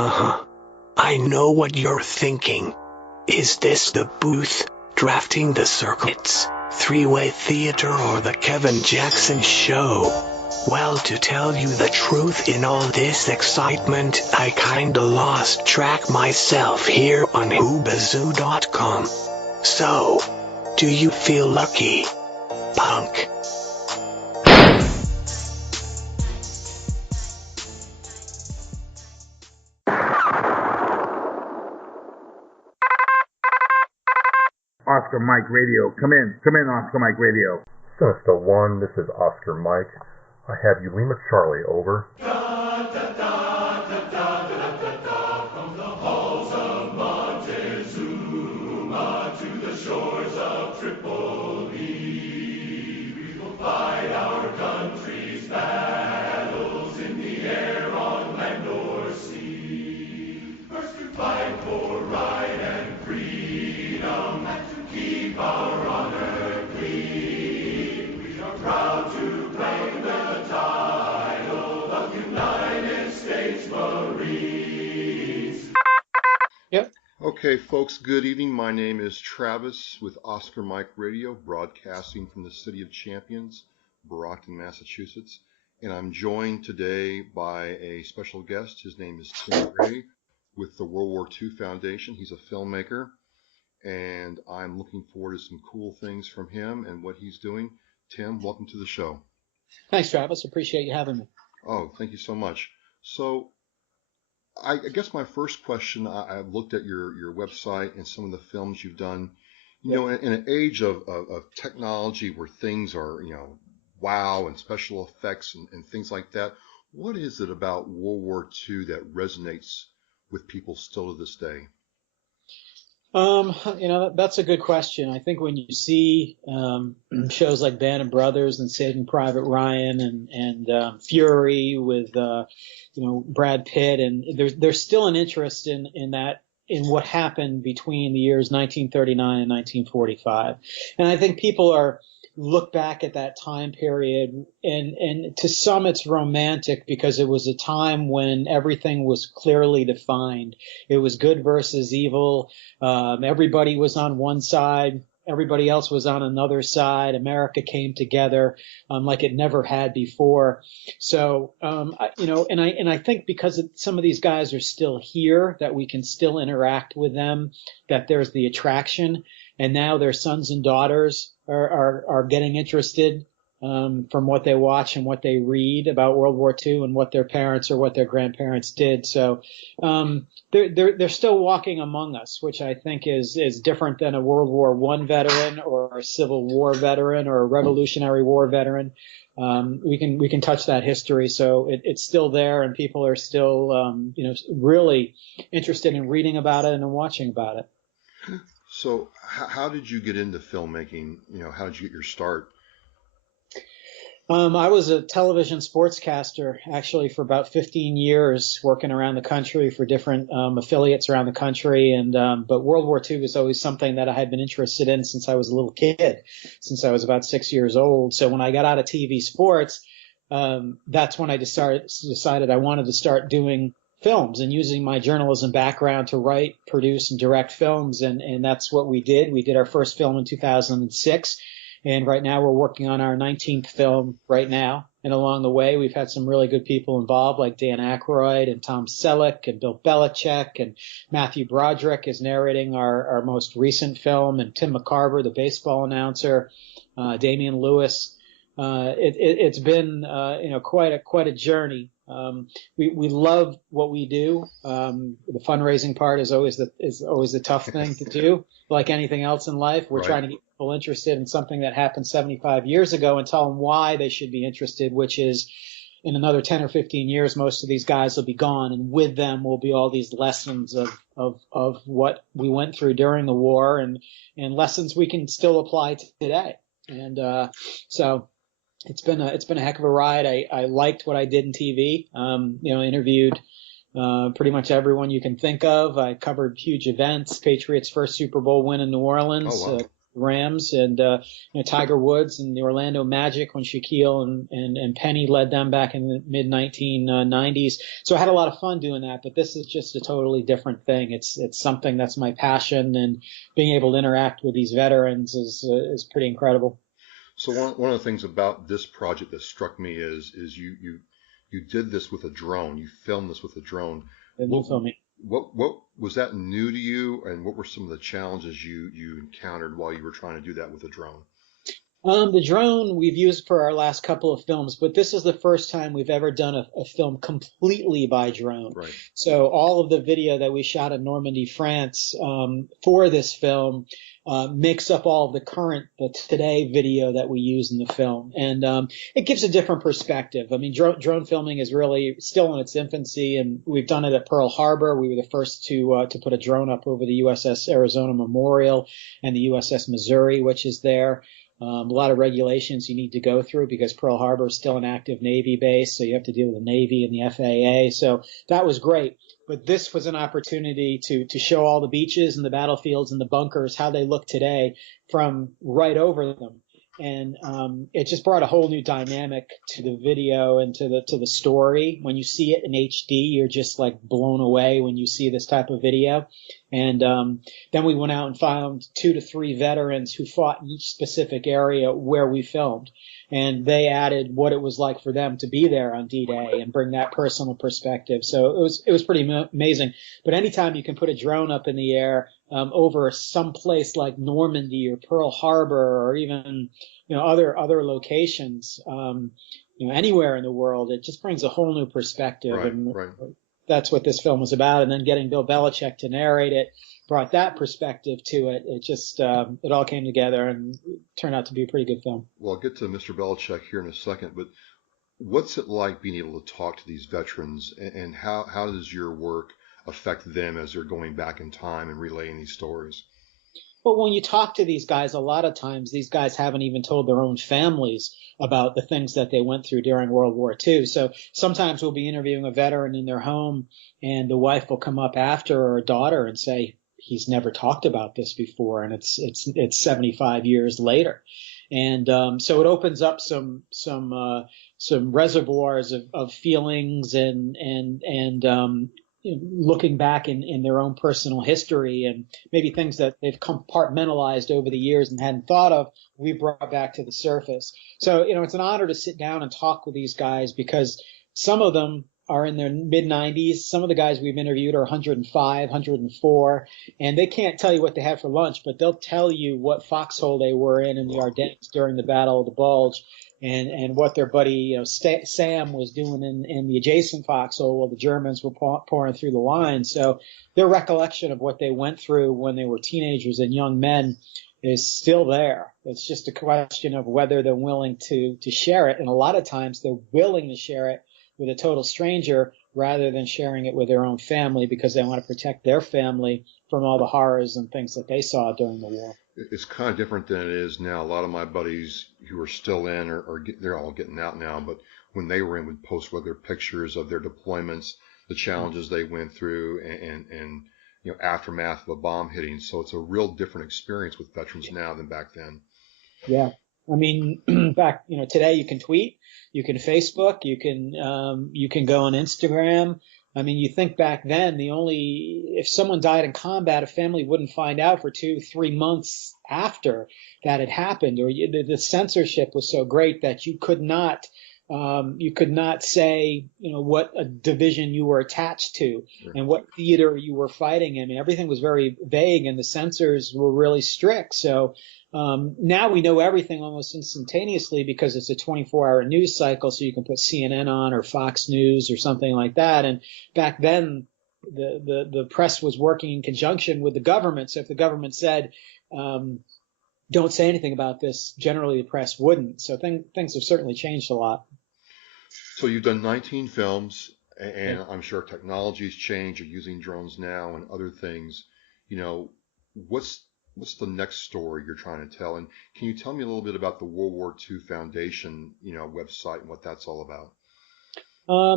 Uh-huh. I know what you're thinking. Is this the booth, drafting the circuits, three-way theater, or the Kevin Jackson show? Well, to tell you the truth, in all this excitement, I kinda lost track myself here on Whoobazoo.com. So, do you feel lucky, punk? Oscar Mike Radio. Come in, Oscar Mike Radio. Sinister One, this is Oscar Mike. I have you, Lima Charlie, over. From the halls of Montezuma to the shores of Tripoli, we will fight our country's battles in the air, on land or sea. First to fight for right and freedom, and to keep our honor clean. We are proud to claim the title of United States Marines. Yep. Okay, folks, good evening. My name is Travis with Oscar Mike Radio, broadcasting from the City of Champions, Brockton, Massachusetts. And I'm joined today by a special guest. His name is Tim Gray with the WWII Foundation. He's a filmmaker, and I'm looking forward to some cool things from him and what he's doing. Tim, welcome to the show. Thanks, Travis. Appreciate you having me. Oh, thank you so much. So I guess my first question, I've looked at your website and some of the films you've done. You know, in an age of technology where things are, wow, and special effects and things like that, what is it about World War II that resonates with people still to this day? That's a good question. I think when you see shows like Band of Brothers and Saving Private Ryan and Fury with Brad Pitt, and there's still an interest in what happened between the years 1939 and 1945, and I think people look back at that time period, and to some it's romantic because it was a time when everything was clearly defined. It was good versus evil. Everybody was on one side. Everybody else was on another side. America came together like it never had before. So, I think because some of these guys are still here, that we can still interact with them, that there's the attraction. And now their sons and daughters are getting interested from what they watch and what they read about World War II and what their parents or what their grandparents did. So they're still walking among us, which I think is different than a World War I veteran or a Civil War veteran or a Revolutionary War veteran. We can touch that history, so it's still there, and people are still really interested in reading about it and watching about it. So how did you get into filmmaking? How did you get your start? I was a television sportscaster actually for about 15 years, working around the country for different affiliates around the country. But World War II was always something that I had been interested in since I was a little kid, since I was about 6 years old. So when I got out of TV sports, that's when I decided I wanted to start doing films and using my journalism background to write, produce, and direct films. And that's what we did. We did our first film in 2006. And right now we're working on our 19th film right now. And along the way, we've had some really good people involved, like Dan Aykroyd and Tom Selleck and Bill Belichick, and Matthew Broderick is narrating our most recent film, and Tim McCarver, the baseball announcer, Damian Lewis. It's been quite a journey. We love what we do. The fundraising part is always the tough thing to do. Like anything else in life, we're trying to get people interested in something that happened 75 years ago and tell them why they should be interested, which is in another 10 or 15 years, most of these guys will be gone, and with them will be all these lessons of what we went through during the war and lessons we can still apply today. And so it's been a heck of a ride. I liked what I did in TV. Interviewed pretty much everyone you can think of. I covered huge events, Patriots' first Super Bowl win in New Orleans. Oh, wow. Rams, and Tiger Woods and the Orlando Magic when Shaquille and Penny led them back in the mid 1990s. So I had a lot of fun doing that, but this is just a totally different thing. It's something that's my passion, and being able to interact with these veterans is pretty incredible. So one of the things about this project that struck me is you did this with a drone. You filmed this with a drone. What was that new to you, and what were some of the challenges you encountered while you were trying to do that with a drone? The drone we've used for our last couple of films, but this is the first time we've ever done a film completely by drone. Right. So all of the video that we shot in Normandy, France, for this film, makes up all of the today video that we use in the film. And, it gives a different perspective. I mean, drone filming is really still in its infancy, and we've done it at Pearl Harbor. We were the first to put a drone up over the USS Arizona Memorial and the USS Missouri, which is there. A lot of regulations you need to go through because Pearl Harbor is still an active Navy base, so you have to deal with the Navy and the FAA. So that was great. But this was an opportunity to show all the beaches and the battlefields and the bunkers, how they look today from right over them. And it just brought a whole new dynamic to the video and to the story. When you see it in HD, you're just like blown away when you see this type of video. And then we went out and found 2 to 3 veterans who fought in each specific area where we filmed. And they added what it was like for them to be there on D-Day and bring that personal perspective. So it was pretty amazing. But anytime you can put a drone up in the air over some place like Normandy or Pearl Harbor or even other locations, anywhere in the world, it just brings a whole new perspective. Right, and right. That's what this film was about. And then getting Bill Belichick to narrate it brought that perspective to it. It just it all came together and turned out to be a pretty good film. Well, I'll get to Mr. Belichick here in a second, but what's it like being able to talk to these veterans, and how does your work affect them as they're going back in time and relaying these stories? But when you talk to these guys, a lot of times these guys haven't even told their own families about the things that they went through during World War II. So sometimes we'll be interviewing a veteran in their home, and the wife will come up after, or a daughter, and say, he's never talked about this before, and it's 75 years later. And so it opens up some reservoirs of feelings and looking back in their own personal history, and maybe things that they've compartmentalized over the years and hadn't thought of, we brought back to the surface. So, it's an honor to sit down and talk with these guys, because some of them are in their mid-90s. Some of the guys we've interviewed are 105, 104, and they can't tell you what they had for lunch, but they'll tell you what foxhole they were in the Ardennes during the Battle of the Bulge, and what their buddy Sam was doing in the adjacent foxhole while the Germans were pouring through the lines. So their recollection of what they went through when they were teenagers and young men is still there. It's just a question of whether they're willing to share it, and a lot of times they're willing to share it with a total stranger rather than sharing it with their own family, because they want to protect their family from all the horrors and things that they saw during the war. It's kind of different than it is now. A lot of my buddies who are still in, they're all getting out now, but when they were in, would post regular pictures of their deployments, the challenges they went through, and aftermath of a bomb hitting. So it's a real different experience with veterans now than back then. Yeah. I mean, back, today you can tweet, you can Facebook, you can go on Instagram. I mean, you think back then, if someone died in combat, a family wouldn't find out for 2-3 months after that had happened, or the censorship was so great that you could not say, what a division you were attached to and what theater you were fighting in. I mean, everything was very vague, and the censors were really strict. So now we know everything almost instantaneously because it's a 24-hour news cycle, so you can put CNN on or Fox News or something like that. And back then, the press was working in conjunction with the government. So if the government said, don't say anything about this, generally the press wouldn't. So things have certainly changed a lot. So you've done 19 films, and I'm sure technology's changed. You're using drones now and other things. What's the next story you're trying to tell? And can you tell me a little bit about the WWII Foundation, website and what that's all about?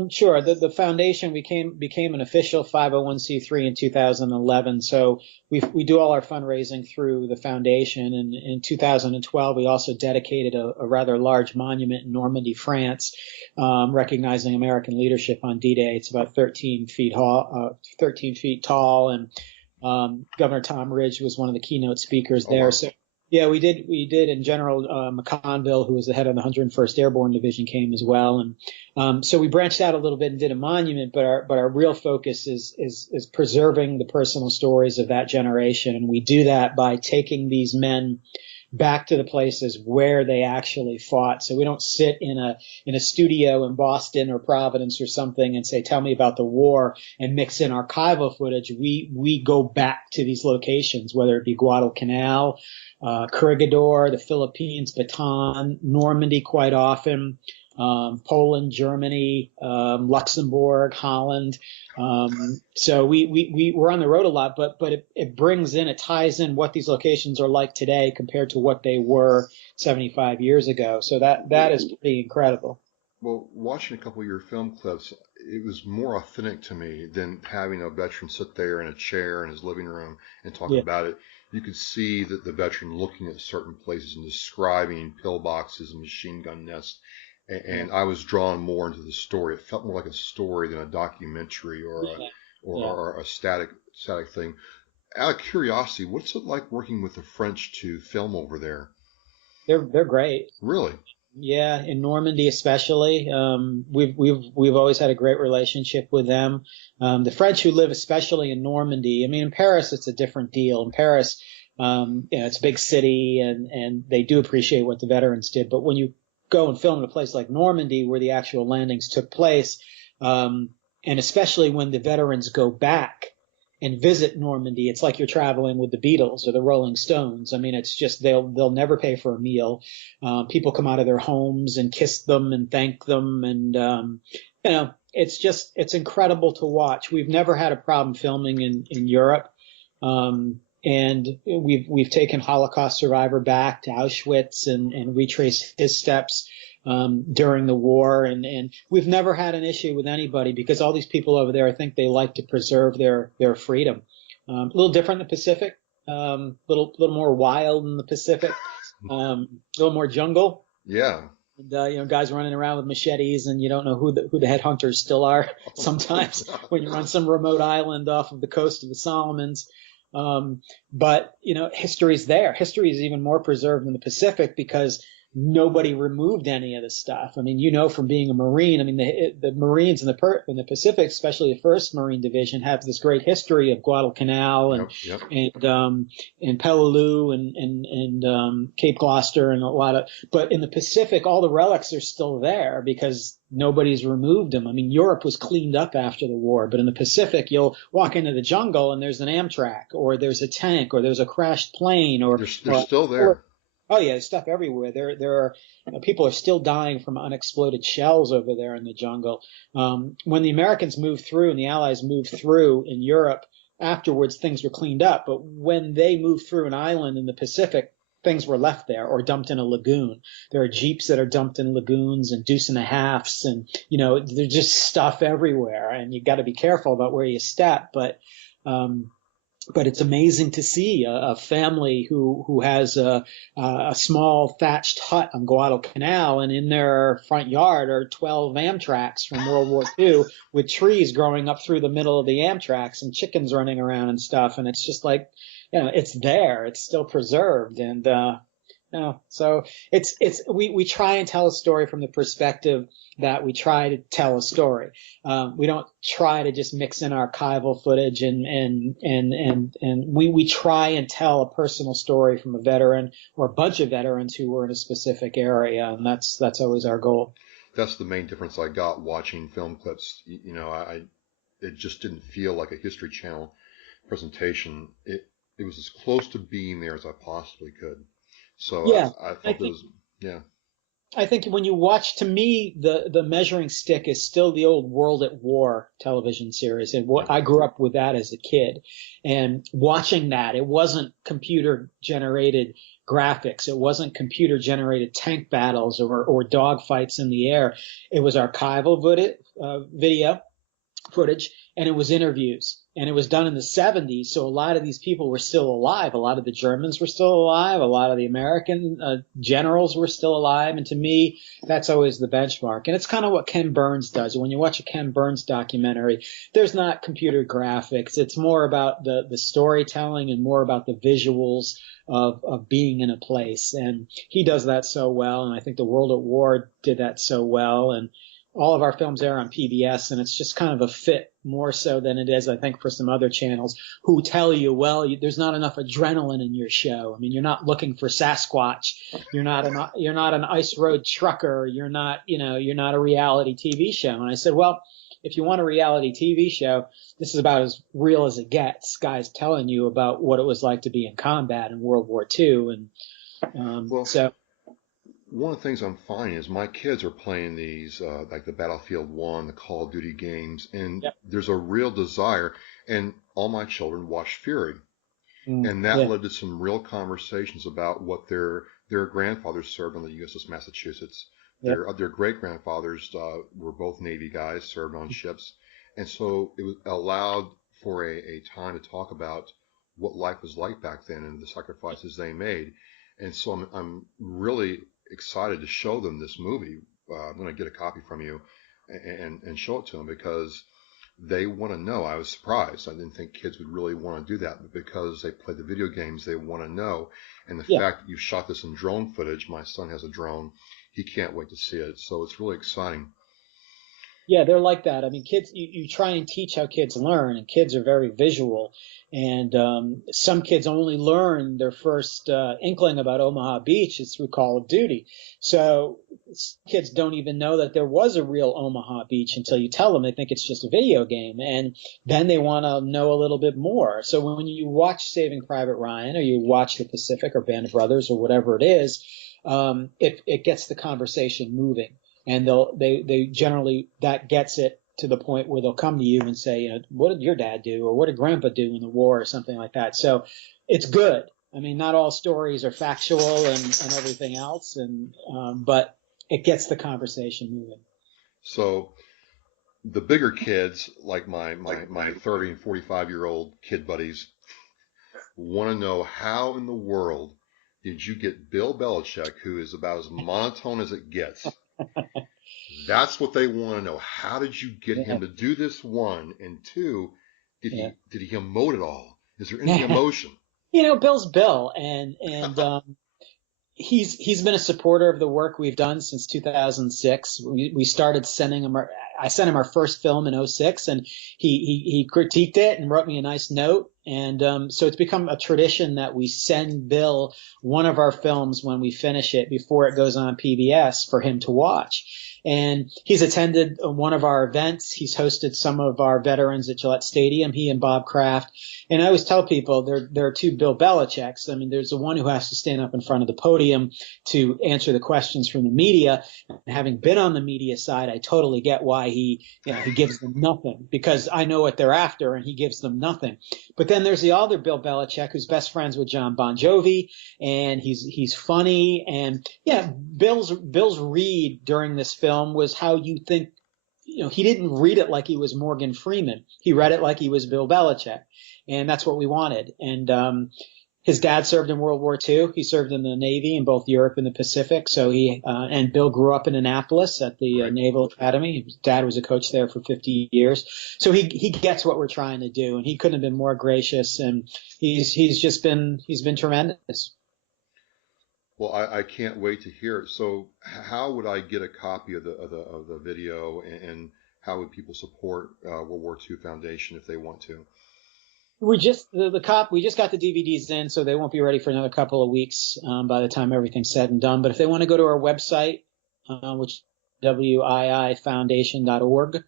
Sure. The foundation became an official 501c3 in 2011. So we do all our fundraising through the foundation. And in 2012, we also dedicated a rather large monument in Normandy, France, recognizing American leadership on D-Day. It's about 13 feet tall, and Governor Tom Ridge was one of the keynote speakers there. Wow. So yeah, we did, and General McConville, who was the head of the 101st Airborne Division, came as well, and so we branched out a little bit and did a monument, but our real focus is preserving the personal stories of that generation, and we do that by taking these men back to the places where they actually fought. So we don't sit in a studio in Boston or Providence or something and say, tell me about the war, and mix in archival footage. We go back to these locations, whether it be Guadalcanal, Corregidor, the Philippines, Bataan, Normandy quite often, Poland, Germany, Luxembourg, Holland. So we're on the road a lot, but it brings in, it ties in what these locations are like today compared to what they were 75 years ago. So that is pretty incredible. Well, watching a couple of your film clips, it was more authentic to me than having a veteran sit there in a chair in his living room and talk about it. You could see that the veteran looking at certain places and describing pillboxes and machine gun nests. And I was drawn more into the story. It felt more like a story than a documentary or a static thing. Out of curiosity, what's it like working with the French to film over there? They're great. Really? Yeah, in Normandy especially, we've always had a great relationship with them. The French who live especially in Normandy, I mean, in Paris it's a different deal. In Paris, it's a big city, and they do appreciate what the veterans did. But when you go and film in a place like Normandy, where the actual landings took place, and especially when the veterans go back and visit Normandy, it's like you're traveling with the Beatles or the Rolling Stones. I mean, it's just they'll never pay for a meal. People come out of their homes and kiss them and thank them, and it's incredible to watch. We've never had a problem filming in Europe, and we've taken Holocaust survivor back to Auschwitz and retraced his steps during the war, and we've never had an issue with anybody, because all these people over there, I think they like to preserve their freedom. A little different in the Pacific, little more wild in the Pacific, a little more jungle. Yeah. And, guys running around with machetes, and you don't know who the headhunters still are sometimes when you're on some remote island off of the coast of the Solomons. But history's there. History is even more preserved in the Pacific because nobody removed any of the stuff. I mean, from being a Marine, I mean, the Marines in the Pacific, especially the 1st Marine Division, have this great history of Guadalcanal and Peleliu and Cape Gloucester and a lot of, but in the Pacific, all the relics are still there because nobody's removed them. I mean, Europe was cleaned up after the war, but in the Pacific, you'll walk into the jungle and there's an Amtrak, or there's a tank, or there's a crashed plane, or they're still there. Oh yeah, there's stuff everywhere. There are people are still dying from unexploded shells over there in the jungle. When the Americans moved through and the Allies moved through in Europe, afterwards things were cleaned up. But when they moved through an island in the Pacific, things were left there or dumped in a lagoon. There are jeeps that are dumped in lagoons and deuce and a halves, and there's just stuff everywhere. And you got to be careful about where you step, but it's amazing to see a family who has a small thatched hut on Guadalcanal, and in their front yard are 12 Amtraks from World War II with trees growing up through the middle of the Amtraks and chickens running around and stuff. And it's just like, it's there. It's still preserved. And, so we try and tell a story from the perspective that we try to tell a story. We don't try to just mix in archival footage and we try and tell a personal story from a veteran or a bunch of veterans who were in a specific area. And that's always our goal. That's the main difference I got watching film clips. It just didn't feel like a History Channel presentation. It was as close to being there as I possibly could. So yeah, I thought those, yeah. I think when you watch, to me, the measuring stick is still the old World at War television series. And I grew up with that as a kid. And watching that, it wasn't computer-generated graphics. It wasn't computer-generated tank battles or dogfights in the air. It was archival video footage, and it was interviews, and it was done in the 70s. So a lot of these people were still alive. A lot of the Germans were still alive. A lot of the American generals were still alive. And to me, that's always the benchmark. And it's kind of what Ken Burns does. When you watch a Ken Burns documentary, there's not computer graphics. It's more about the storytelling and more about the visuals of being in a place. And he does that so well. And I think the World at War did that so well. And all of our films air on PBS, and it's just kind of a fit more so than it is, I think, for some other channels who tell you, well, there's not enough adrenaline in your show. I mean, you're not looking for Sasquatch. You're not an ice road trucker. You're not a reality TV show. And I said, well, if you want a reality TV show, this is about as real as it gets. Guys telling you about what it was like to be in combat in World War II. And so. One of the things I'm finding is my kids are playing these, like the Battlefield 1, the Call of Duty games, and there's a real desire, and all my children watch Fury. And that led to some real conversations about what their grandfathers served on the USS Massachusetts. Their great-grandfathers were both Navy guys, served on ships. And so it was allowed for a time to talk about what life was like back then and the sacrifices they made. And so I'm really excited to show them this movie. I'm going to get a copy from you and show it to them because they want to know. I was surprised. I didn't think kids would really want to do that, but because they play the video games, they want to know. And the fact that you shot this in drone footage, my son has a drone, he can't wait to see it. So it's really exciting. Yeah, they're like that. I mean, kids, you try and teach how kids learn, and kids are very visual. And some kids only learn their first inkling about Omaha Beach is through Call of Duty. So kids don't even know that there was a real Omaha Beach until you tell them. They think it's just a video game. And then they want to know a little bit more. So when you watch Saving Private Ryan or you watch The Pacific or Band of Brothers or whatever it is, it gets the conversation moving. And they generally, that gets it to the point where they'll come to you and say, what did your dad do? Or what did grandpa do in the war or something like that? So it's good. I mean, not all stories are factual and everything else. But it gets the conversation moving. So the bigger kids, like my 30 and 45-year-old kid buddies, want to know how in the world did you get Bill Belichick, who is about as monotone as it gets? That's what they want to know. How did you get him to do this? One, and two, did he emote at all? Is there any emotion? Bill's Bill, and he's been a supporter of the work we've done since 2006. We started sending him. I sent him our first film in 2006, and he critiqued it and wrote me a nice note. And so it's become a tradition that we send Bill one of our films when we finish it before it goes on PBS for him to watch. And he's attended one of our events. He's hosted some of our veterans at Gillette Stadium, he and Bob Kraft. And I always tell people there are two Bill Belichicks. I mean, there's the one who has to stand up in front of the podium to answer the questions from the media. And having been on the media side, I totally get why he gives them nothing, because I know what they're after and he gives them nothing. But then there's the other Bill Belichick who's best friends with John Bon Jovi, and he's funny. And Bill's read during this film was how you think, he didn't read it like he was Morgan Freeman. He read it like he was Bill Belichick. And that's what we wanted. And his dad served in World War II. He served in the Navy in both Europe and the Pacific. So and Bill grew up in Annapolis at the Naval Academy. His dad was a coach there for 50 years. So he gets what we're trying to do, and he couldn't have been more gracious. And he's been tremendous. Well, I can't wait to hear it. So how would I get a copy of the video, and how would people support World War II Foundation if they want to? We just got the DVDs in, so they won't be ready for another couple of weeks by the time everything's said and done. But if they want to go to our website, which is WWII Foundation.org,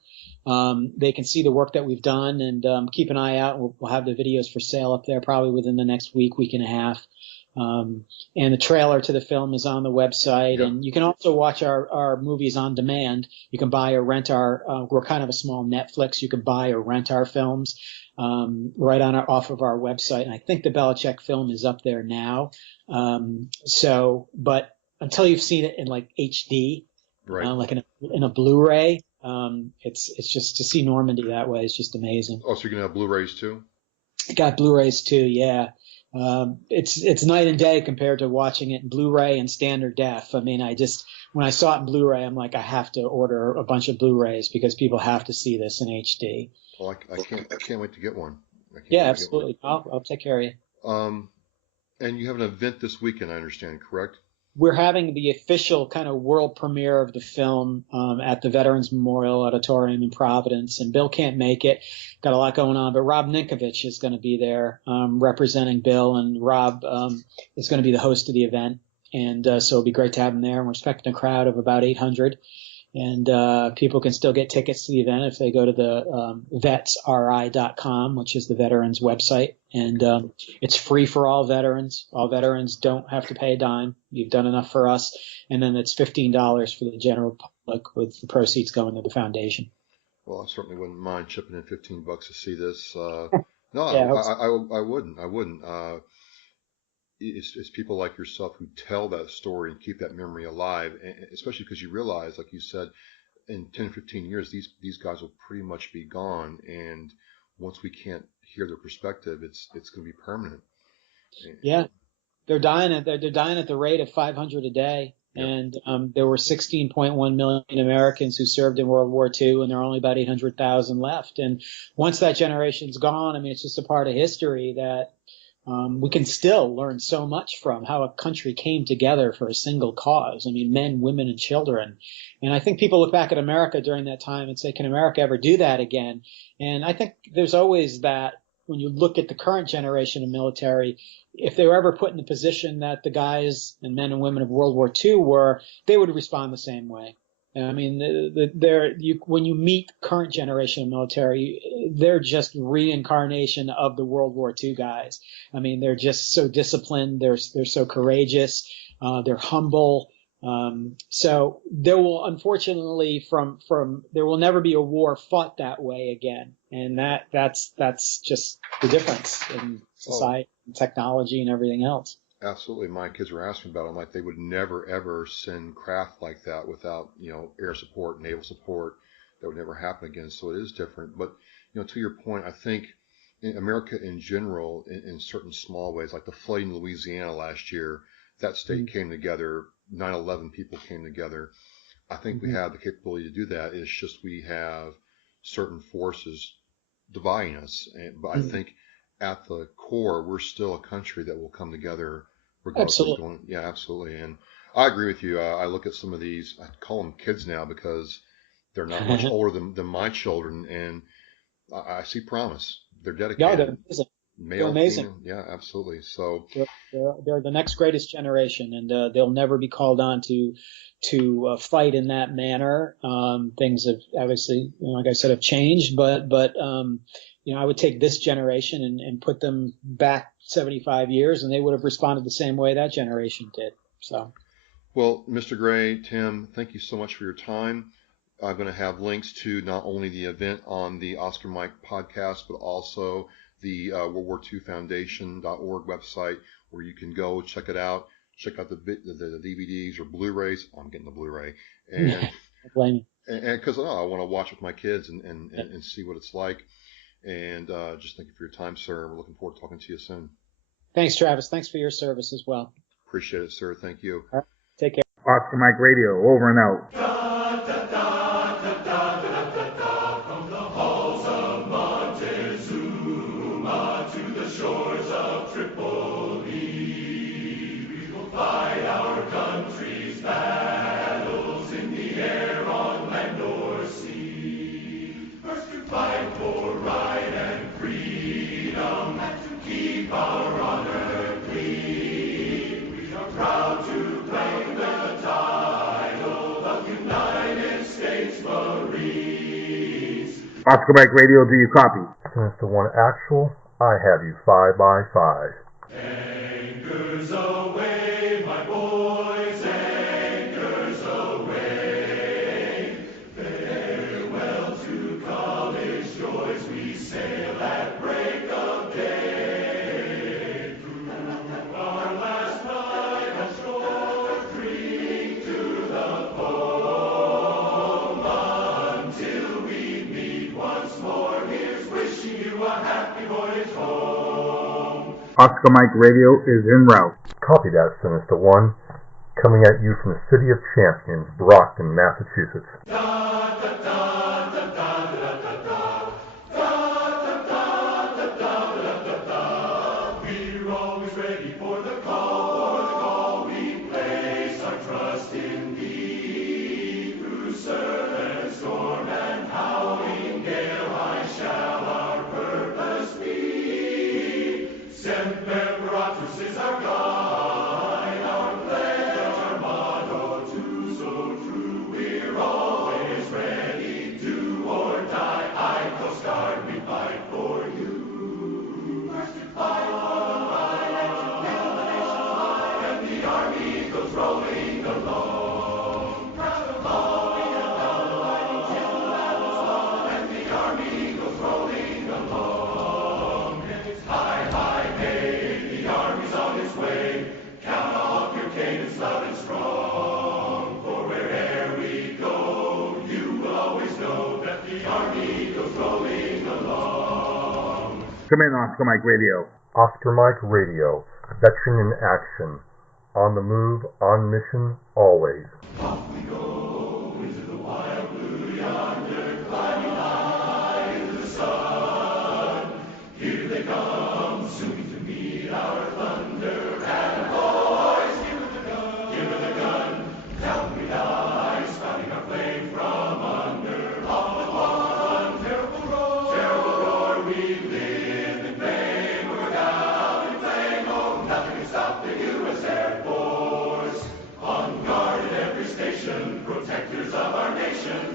they can see the work that we've done, and keep an eye out. We'll have the videos for sale up there probably within the next week and a half. And the trailer to the film is on the website, and you can also watch our movies on demand. You can buy or rent we're kind of a small Netflix. You can buy or rent our films, right off of our website. And I think the Belichick film is up there now. But until you've seen it in like HD, like in a Blu-ray, it's just to see Normandy that way is just amazing. Oh, so you're gonna have Blu-rays too? Got Blu-rays too, yeah. It's night and day compared to watching it in Blu-ray and standard def. I mean, when I saw it in Blu-ray, I'm like, I have to order a bunch of Blu-rays because people have to see this in HD. Well, I can't wait to get one. Yeah, absolutely. I'll take care of you. And you have an event this weekend, I understand, correct? We're having the official kind of world premiere of the film at the Veterans Memorial Auditorium in Providence, and Bill can't make it. Got a lot going on, but Rob Ninkovich is going to be there representing Bill, and Rob is going to be the host of the event, and so it'll be great to have him there. And we're expecting a crowd of about 800, and people can still get tickets to the event if they go to the vetsri.com, which is the veterans website, and it's free for all veterans. All veterans don't have to pay a dime. You've done enough for us. And then it's $15 for the general public, with the proceeds going to the foundation. Well, I certainly wouldn't mind chipping in $15 to see this. No, Yeah, I wouldn't. It's people like yourself who tell that story and keep that memory alive, and especially because you realize, like you said, in 10, 15 years, these guys will pretty much be gone. And once we can't hear their perspective, it's going to be permanent. Yeah. They're dying at the rate of 500 a day. Yep. And there were 16.1 million Americans who served in World War II, and there are only about 800,000 left. And once that generation's gone, I mean, it's just a part of history that we can still learn so much from, how a country came together for a single cause. I mean, men, women, and children. And I think people look back at America during that time and say, can America ever do that again? And I think there's always that, when you look at the current generation of military, if they were ever put in the position that the guys and men and women of World War II were, they would respond the same way. I mean, when you meet current generation of military, they're just reincarnation of the World War II guys. I mean, they're just so disciplined. They're so courageous. They're humble. So there will, unfortunately, there will never be a war fought that way again. And that's just the difference in society and technology and everything else. Absolutely. My kids were asking about it. I'm like, they would never, ever send craft like that without, air support, naval support. That would never happen again. So it is different. But, to your point, I think in America in general, in certain small ways, like the flooding in Louisiana last year, that state came together. 9/11 people came together. I think we have the capability to do that. It's just we have certain forces dividing us. But I think at the core, we're still a country that will come together regardless of what's going on. Yeah, absolutely. And I agree with you. I look at some of these, I call them kids now because they're not much older than my children, and I see promise. They're dedicated. Yeah, they're amazing. They're amazing. Female. Yeah, absolutely. So they're the next greatest generation, and they'll never be called on to fight in that manner. Things have obviously, like I said, have changed, but I would take this generation and put them back 75 years, and they would have responded the same way that generation did. So, well, Mr. Gray, Tim, thank you so much for your time. I'm going to have links to not only the event on the Oscar Mike podcast, but also the World War II Foundation.org website, where you can go check it out. Check out the DVDs or Blu-rays. I'm getting the Blu-ray, and because I want to watch with my kids and see what it's like. And just thank you for your time, sir. We're looking forward to talking to you soon. Thanks, Travis. Thanks for your service as well. Appreciate it, sir. Thank you. All right. Take care. Oscar Mike Radio, over and out. From the halls of Montezuma to the shores of Tripoli, we will fight our country's battles in the air, on land or sea. First to fight for right and freedom, and to keep our honor clean. We are proud to claim the title of United States Marines. Oscar Mike Radio, do you copy? Mr. One Actual, I have you 5x5. Anchors away, my boys, anchors away. Farewell to college joys, we sail at break of day. Through our last night on shore, drink to the foam until Oscar Mike Radio is en route. Copy that, Sinister One. Coming at you from the City of Champions, Brockton, Massachusetts. We're always ready for the call, we place our trust in thee. Through surf and storm and howling gale, high shall our purpose be. Semper Paratus is our guide, our pledge, our motto too, so true. We're always ready, do or die. I Coast Guard, we fight for you. First to fight for the right and to build the nation high, and the army goes rolling along. Proud of all we have done, fighting till the battle's won, and the army goes rolling along. And it's high, high, hey, the army's on its way. Count off your cadence loud and strong, for where'er we go, you will always know that the army goes rolling along. Come in, Oscar Mike Radio. Oscar Mike Radio, veteran in action. On the move, on mission, always. Off we go into the wild blue yonder, climbing high into the sun. Here they come, soon to meet our thunder. And boys, give her the gun, give her the gun. Down we die, spouting our flame from under. On the one terrible roar, we live in flame. We're down in flame, oh, nothing can stop the U.S. Air Force. On guard at every station, protectors of our nation.